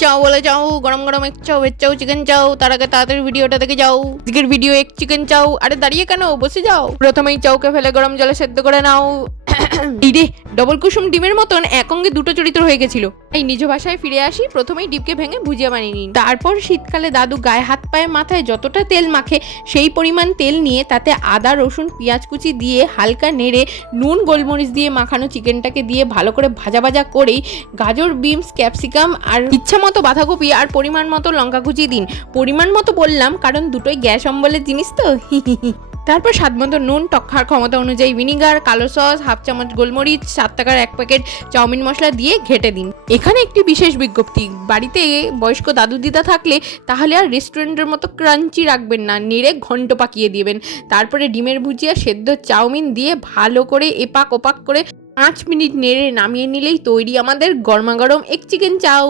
চাও বলে যাও, গরম গরম এক চাও, ভেজ চাও, চিকেন চাও। তার আগে তাড়াতাড়ি ভিডিওটা দেখে যাও। আজকের ভিডিও এক চিকেন চাও। আরে দাঁড়িয়ে কেন, বসে যাও। প্রথমেই চাউকে ফেলে গরম জলে সেদ্ধ করে নাও। এই রে, ডবল কুসুম ডিমের মতন একঙ্গে দুটো চরিত্র হয়ে গেছিল। এই নিজ ভাষায় ফিরে আসি। প্রথমেই ডিমকে ভেঙে ভুজিয়া বানিয়ে নিন। তারপর শীতকালে দাদু গায়ে হাত পায়ে মাথায় যতটা তেল মাখে সেই পরিমাণ তেল নিয়ে তাতে আদা রসুন পেঁয়াজ কুচি দিয়ে হালকা নেড়ে নুন গোলমরিচ দিয়ে মাখানো চিকেনটাকে দিয়ে ভালো করে ভাজা ভাজা করেই গাজর বিনস ক্যাপসিকাম আর ইচ্ছা মতো বাঁধাকপি আর পরিমাণ মতো লঙ্কা কুচি দিন। পরিমাণ মতো বললাম কারণ দুটোই গ্যাস অম্বলের জিনিস তো। তারপর স্বাদ মতো নুন, টক খাওয়ার ক্ষমতা অনুযায়ী ভিনিগার, কালো সস, হাফ চামচ গোলমরিচ, 7 টাকার 1 প্যাকেট চাউমিন মশলা দিয়ে ঘেটে দিন। এখানে একটি বিশেষ বিজ্ঞপ্তি, বাড়িতে বয়স্ক দাদু দিদা থাকলে তাহলে আর রেস্টুরেন্টের মতো ক্রাঞ্চি রাখবেন না, নেড়ে ঘন্ট পাকিয়ে দিবেন। তারপরে ডিমের ভুজিয়া সেদ্ধ চাউমিন দিয়ে ভালো করে এপাক ওপাক করে 5 মিনিট নেড়ে নামিয়ে নিলেই তৈরি আমাদের গরমাগরম এক চিকেন চাউ।